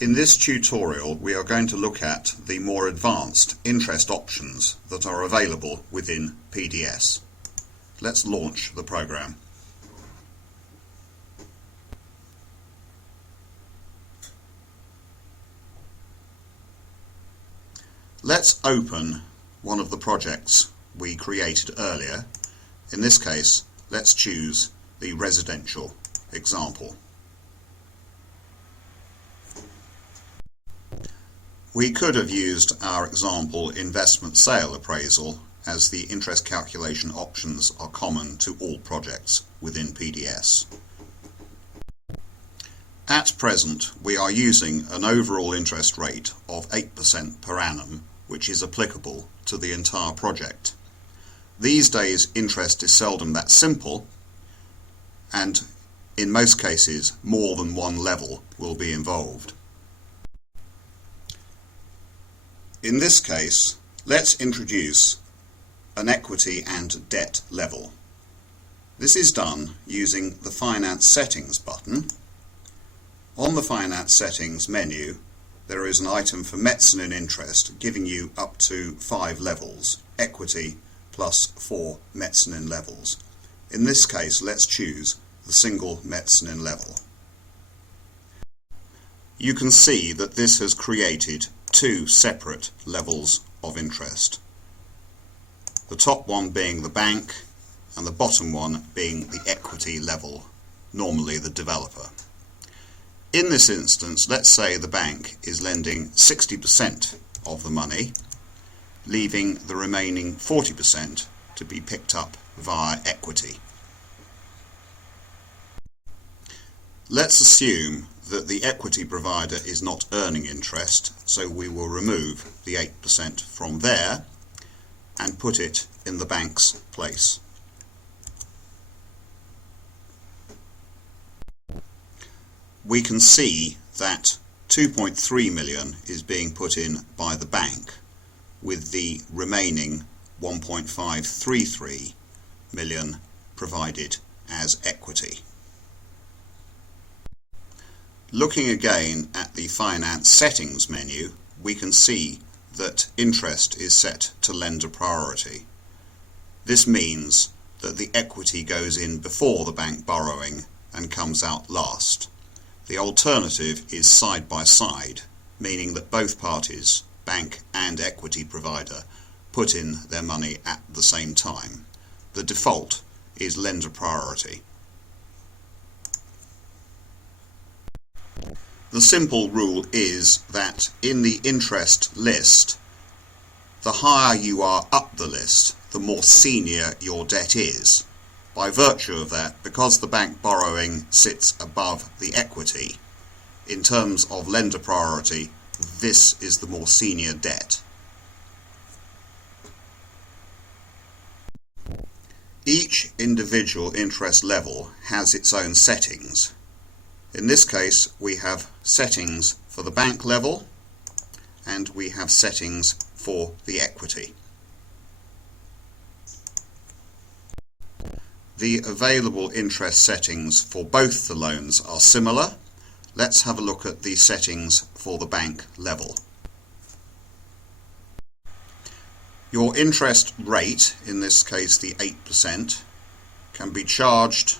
In this tutorial we are going to look at the more advanced interest options that are available within PDS. Let's launch the program. Let's open one of the projects we created earlier. In this case, let's choose the residential example. We could have used our example investment sale appraisal, as the interest calculation options are common to all projects within PDS. At present, we are using an overall interest rate of 8% per annum, which is applicable to the entire project. These days, interest is seldom that simple, and in most cases, more than one level will be involved. In this case, let's introduce an equity and debt level. This is done using the Finance Settings button. On the Finance Settings menu, there is an item for mezzanine interest giving you up to 5 levels, equity plus 4 mezzanine levels. In this case, let's choose the single mezzanine level. You can see that this has created 2 separate levels of interest. The top one being the bank and the bottom one being the equity level, normally the developer. In this instance, let's say the bank is lending 60% of the money, leaving the remaining 40% to be picked up via equity. Let's assume that the equity provider is not earning interest, so we will remove the 8% from there and put it in the bank's place. We can see that 2.3 million is being put in by the bank, with the remaining 1.533 million provided as equity. Looking again at the Finance Settings menu, we can see that interest is set to lender priority. This means that the equity goes in before the bank borrowing and comes out last. The alternative is side by side, meaning that both parties, bank and equity provider, put in their money at the same time. The default is lender priority. The simple rule is that in the interest list, the higher you are up the list, the more senior your debt is. By virtue of that, because the bank borrowing sits above the equity, in terms of lender priority, this is the more senior debt. Each individual interest level has its own settings. In this case, we have settings for the bank level and we have settings for the equity. The available interest settings for both the loans are similar. Let's have a look at the settings for the bank level. Your interest rate, in this case the 8%, can be charged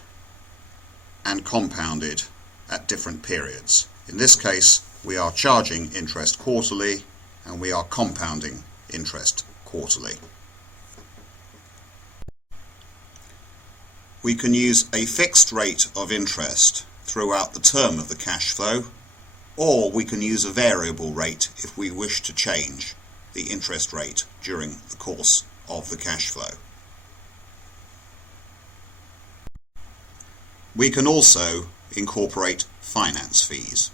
and compounded at different periods. In this case, we are charging interest quarterly and we are compounding interest quarterly. We can use a fixed rate of interest throughout the term of the cash flow, or we can use a variable rate if we wish to change the interest rate during the course of the cash flow. We can also incorporate finance fees.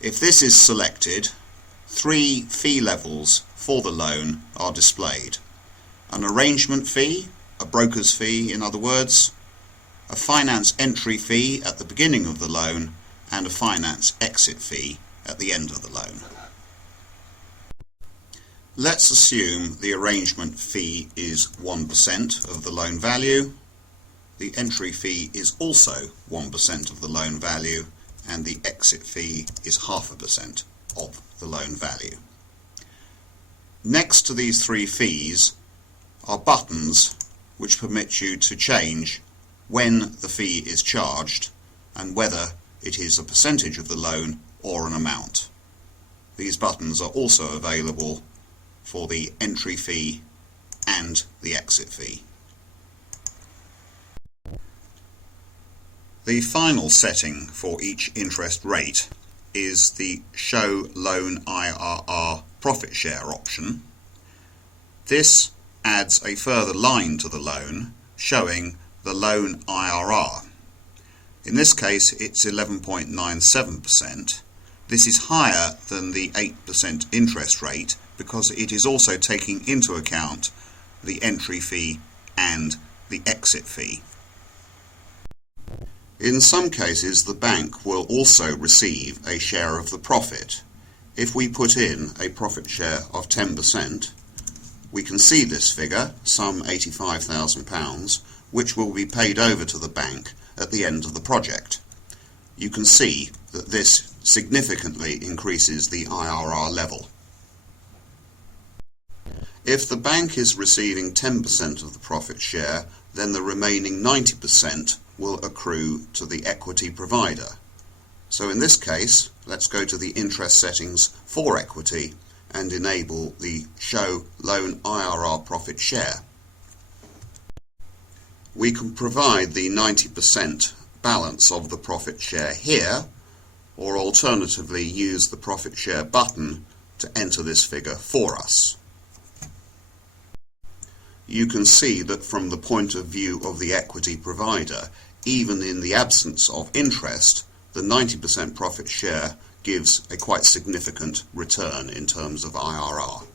If this is selected, 3 fee levels for the loan are displayed: an arrangement fee, a broker's fee in other words, a finance entry fee at the beginning of the loan, and a finance exit fee at the end of the loan. Let's assume the arrangement fee is 1% of the loan value, the entry fee is also 1% of the loan value, and the exit fee is 0.5% of the loan value. Next to these three fees are buttons which permit you to change when the fee is charged and whether it is a percentage of the loan or an amount. These buttons are also available for the entry fee and the exit fee. The final setting for each interest rate is the Show Loan IRR Profit Share option. This adds a further line to the loan showing the loan IRR. In this case it's 11.97%. This is higher than the 8% interest rate because it is also taking into account the entry fee and the exit fee. In some cases the bank will also receive a share of the profit. If we put in a profit share of 10%, we can see this figure, some £85,000, which will be paid over to the bank at the end of the project. You can see that this significantly increases the IRR level. If the bank is receiving 10% of the profit share, then the remaining 90% will accrue to the equity provider. So in this case, let's go to the interest settings for equity and enable the Show Loan IRR Profit Share. We can provide the 90% balance of the profit share here, or alternatively use the profit share button to enter this figure for us. You can see that from the point of view of the equity provider, even in the absence of interest, the 90% profit share gives a quite significant return in terms of IRR.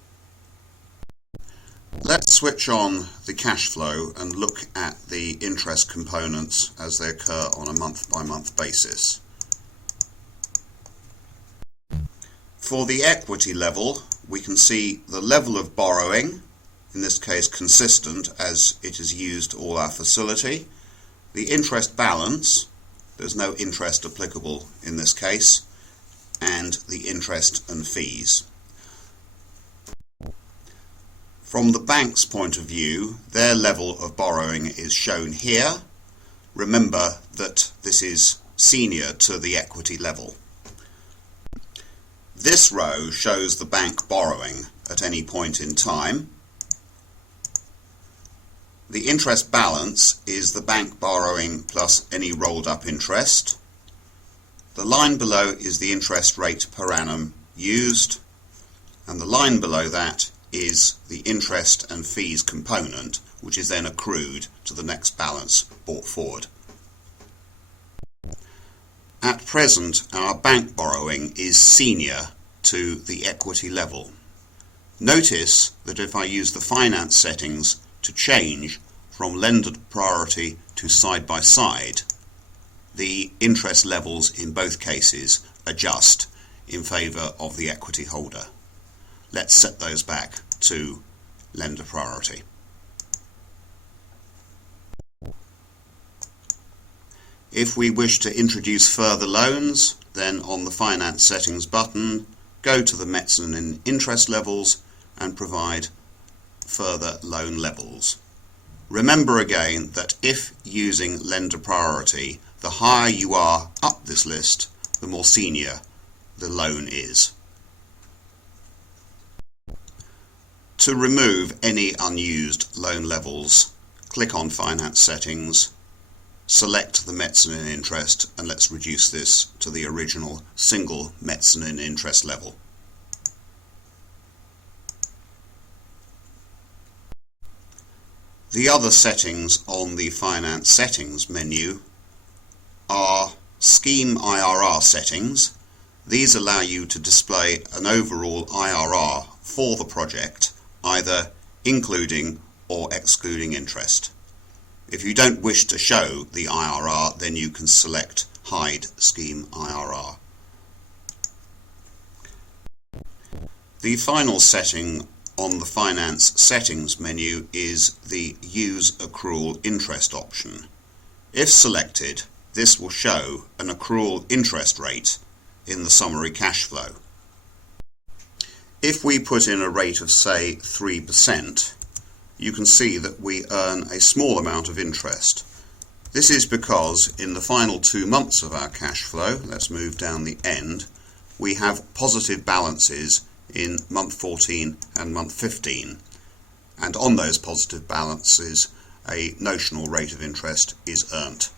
Let's switch on the cash flow and look at the interest components as they occur on a month-by-month basis. For the equity level, we can see the level of borrowing, in this case consistent as it is used all our facility. The interest balance, there's no interest applicable in this case, and the interest and fees. From the bank's point of view, their level of borrowing is shown here. Remember that this is senior to the equity level. This row shows the bank borrowing at any point in time. The interest balance is the bank borrowing plus any rolled up interest. The line below is the interest rate per annum used, and the line below that is the interest and fees component, which is then accrued to the next balance brought forward. At present, our bank borrowing is senior to the equity level. Notice that if I use the finance settings to change from lender priority to side by side, the interest levels in both cases adjust in favour of the equity holder. Let's set those back to lender priority. If we wish to introduce further loans, then on the Finance Settings button, go to the mezzanine interest levels and provide further loan levels. Remember again that if using lender priority, the higher you are up this list, the more senior the loan is. To remove any unused loan levels, click on Finance Settings, select the mezzanine interest, and let's reduce this to the original single mezzanine interest level. The other settings on the Finance Settings menu are Scheme IRR settings. These allow you to display an overall IRR for the project, either including or excluding interest. If you don't wish to show the IRR, then you can select Hide Scheme IRR. The final setting on the Finance Settings menu is the Use Accrual Interest option. If selected, this will show an accrual interest rate in the summary cash flow. If we put in a rate of, say, 3%, you can see that we earn a small amount of interest. This is because in the final 2 months of our cash flow, let's move down the end, we have positive balances in month 14 and month 15, and on those positive balances a notional rate of interest is earned.